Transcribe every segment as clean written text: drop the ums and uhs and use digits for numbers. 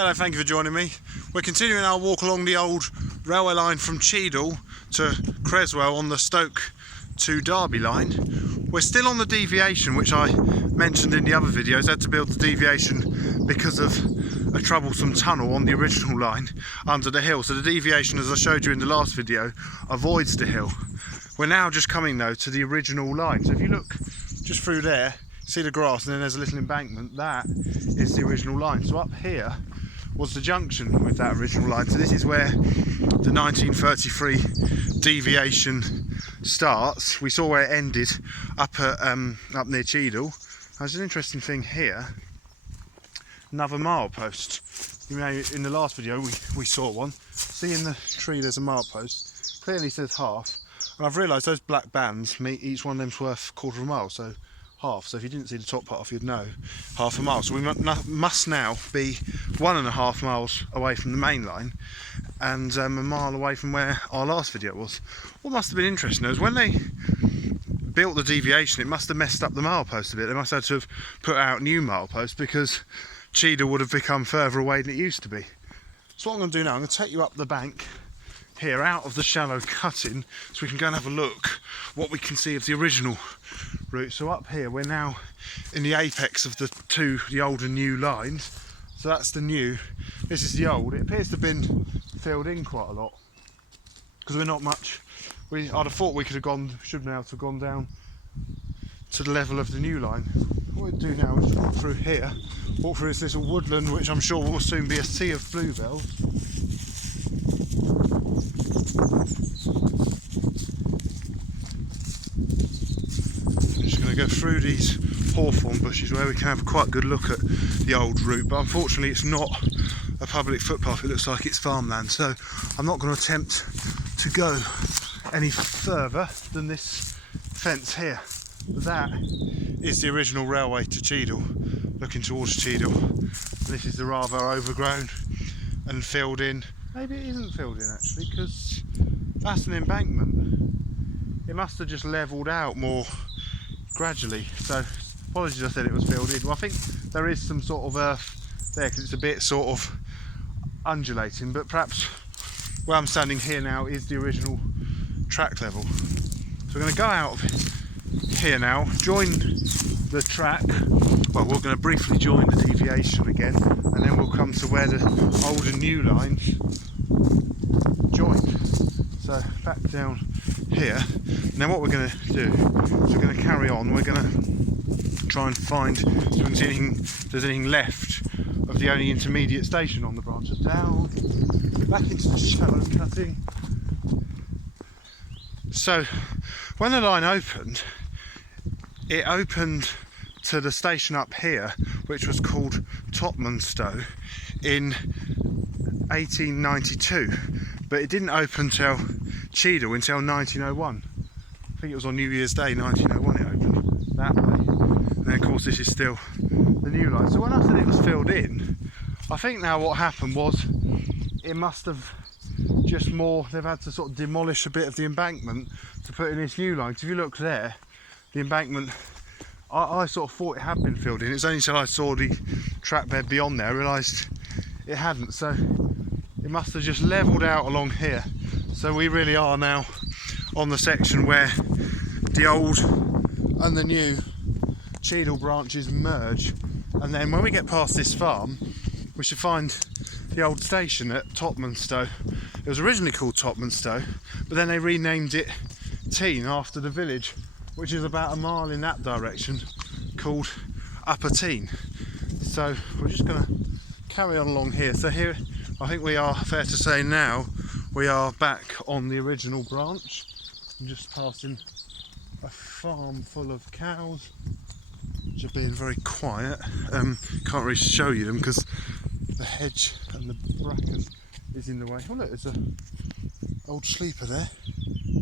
Hello, thank you for joining me. We're continuing our walk along the old railway line from Cheadle to Creswell on the Stoke to Derby line. We're still on the deviation, which I mentioned in the other videos. I had to build the deviation because of a troublesome tunnel on the original line under the hill. So the deviation, as I showed you in the last video, avoids the hill. We're now just coming though to the original line. So if you look just through there, see the grass, and then there's a little embankment. That is the original line. So up here was the junction with that original line. So this is where the 1933 deviation starts. We saw where it ended up near Cheadle. There's an interesting thing here. Another milepost. You know, in the last video we saw one. See in the tree there's a milepost. Clearly says half. And I've realised those black bands, each one of them's worth a quarter of a mile. So half. So if you didn't see the top half, you'd know half a mile. So we must now be 1.5 miles away from the main line and a mile away from where our last video was. What must have been interesting is when they built the deviation, it must have messed up the milepost a bit. They must have had to have put out new mileposts because Cheadle would have become further away than it used to be. So what I'm going to do now, I'm going to take you up the bank here out of the shallow cutting so we can go and have a look what we can see of the original route. So up here we're now in the apex of the old and new lines. So that's the new, this is the old. It appears to have been filled in quite a lot because we're not much. I'd have thought we should have been able to have gone down to the level of the new line. What we'll do now is walk through here, walk through this little woodland, which I'm sure will soon be a sea of bluebells. I'm just going to go through these hawthorn bushes where we can have a quite good look at the old route, but unfortunately it's not a public footpath. It looks like it's farmland, so I'm not going to attempt to go any further than this fence here. That is the original railway to Cheadle, looking towards Cheadle. This is the rather overgrown and filled in. Maybe it isn't filled in actually, because that's an embankment. It must have just levelled out more gradually. So apologies I said it was filled in. Well, I think there is some sort of earth there because it's a bit sort of undulating, but perhaps where I'm standing here now is the original track level. So we're going to go out of here now, join the track. Well, we're going to briefly join the deviation again, and then we'll come to where the old and new lines join. So back down here. Now what we're going to do is we're going to carry on. We're going to try and find if there's anything left of the only intermediate station on the branch. So down, back into the shallow cutting. So when the line opened, it opened to the station up here, which was called Topmanstow in 1892, but it didn't open till Cheadle until 1901. I think it was on New Year's Day 1901 it opened that way, and then of course this is still the new line. So when I said it was filled in, I think now what happened was it must have just they've had to sort of demolish a bit of the embankment to put in this new line. Because if you look there, the embankment, I sort of thought it had been filled in. It's only until I saw the track bed beyond there I realised it hadn't. So it must have just levelled out along here. So we really are now on the section where the old and the new Cheadle branches merge. And then when we get past this farm, we should find the old station at Topmanstow. It was originally called Topmanstow, but then they renamed it Tean after the village, which is about a mile in that direction, called Upper Tean. So we're just going to carry on along here. So here, I think we are, fair to say now, we are back on the original branch. I'm just passing a farm full of cows, which are being very quiet. Can't really show you them because the hedge and the bracken is in the way. Oh look, there's an old sleeper there.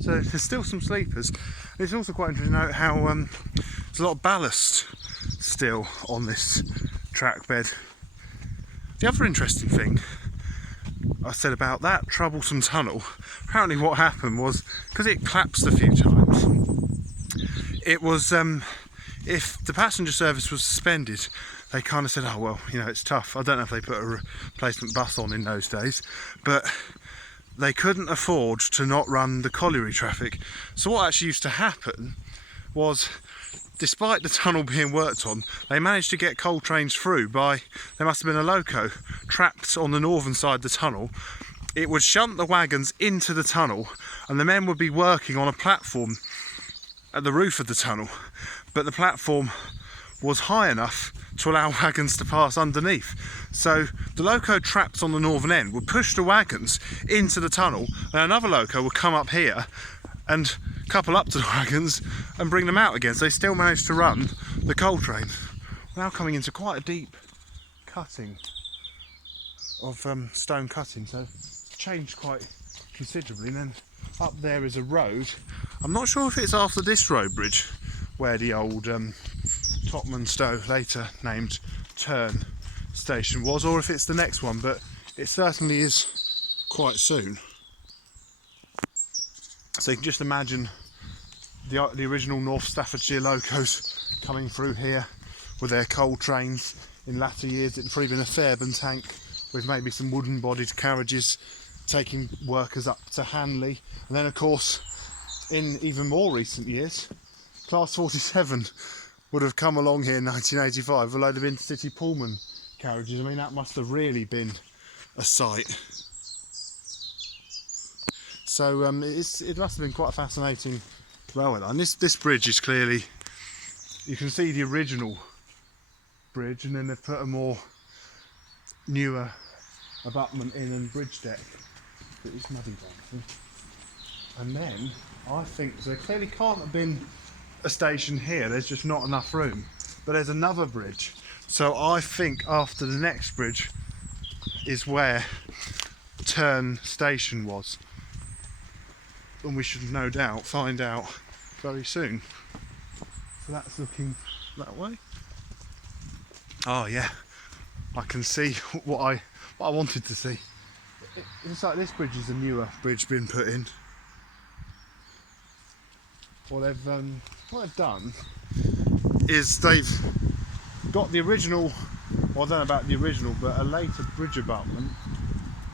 So there's still some sleepers. It's also quite interesting to note how there's a lot of ballast still on this track bed. The other interesting thing I said about that troublesome tunnel, apparently what happened was, because it collapsed a few times, it was if the passenger service was suspended, they kind of said, oh well, you know, it's tough. I don't know if they put a replacement bus on in those days, but they couldn't afford to not run the colliery traffic. So what actually used to happen was, despite the tunnel being worked on, they managed to get coal trains through by, there must have been a loco trapped on the northern side of the tunnel. It would shunt the wagons into the tunnel, and the men would be working on a platform at the roof of the tunnel, but the platform was high enough to allow wagons to pass underneath. So the loco trapped on the northern end would push the wagons into the tunnel, and another loco would come up here and couple up to the wagons and bring them out again. So they still managed to run the coal train. We're now coming into quite a deep cutting of stone cutting, so it's changed quite considerably. And then up there is a road. I'm not sure if it's after this road bridge where the old Topman Stowe, later named Tean station, was, or if it's the next one, but it certainly is quite soon. So you can just imagine the original North Staffordshire locos coming through here with their coal trains. In latter years it'd probably been a Fairbairn tank with maybe some wooden bodied carriages taking workers up to Hanley. And then of course, in even more recent years, Class 47 would have come along here in 1985 with a load of intercity Pullman carriages. I mean, that must have really been a sight. So it must have been quite a fascinating railway line. This bridge is clearly, you can see the original bridge, and then they've put a more newer abutment in and bridge deck. But it's muddy down. And then I think, so there clearly can't have been a station here, there's just not enough room. But there's another bridge. So I think after the next bridge is where Tean station was. And we should no doubt find out very soon. So that's looking that way. Oh yeah, I can see what I wanted to see. It's like this bridge is a newer bridge being put in. What they've done is they've got the original, well, I don't know about the original, but a later bridge abutment.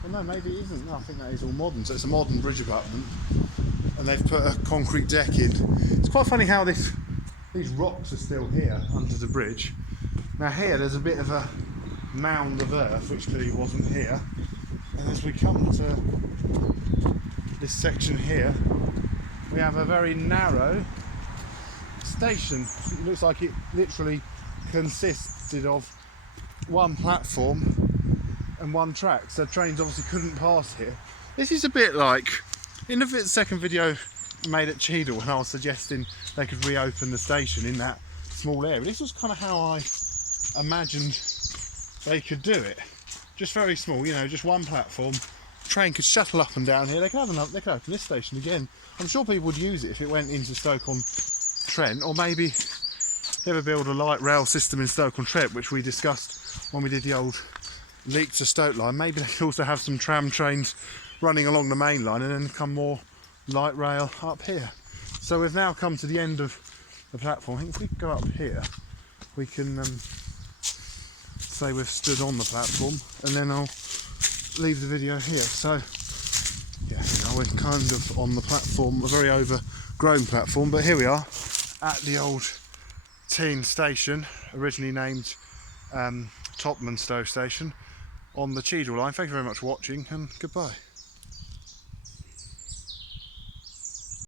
Well, no, maybe it isn't. No, I think that is all modern. So it's a modern bridge abutment, and they've put a concrete deck in. It's quite funny how these rocks are still here under the bridge. Now here there's a bit of a mound of earth which clearly wasn't here, and as we come to this section here, we have a very narrow station. It looks like it literally consisted of one platform and one track, so trains obviously couldn't pass here. This is a bit like in the second video made at Cheadle when I was suggesting they could reopen the station in that small area. This was kind of how I imagined they could do it. Just very small, you know, just one platform. Train could shuttle up and down here. They could open this station again. I'm sure people would use it if it went into Stoke-on-Trent, or maybe they ever build a light rail system in Stoke-on-Trent, which we discussed when we did the old Leek to Stoke line. Maybe they could also have some tram trains running along the main line and then come more light rail up here. So we've now come to the end of the platform. I think if we go up here, we can say we've stood on the platform, and then I'll leave the video here. So yeah, we're kind of on the platform, a very overgrown platform, but here we are at the old Tean station, originally named Topman Stowe station, on the Cheadle line. Thank you very much for watching, and goodbye.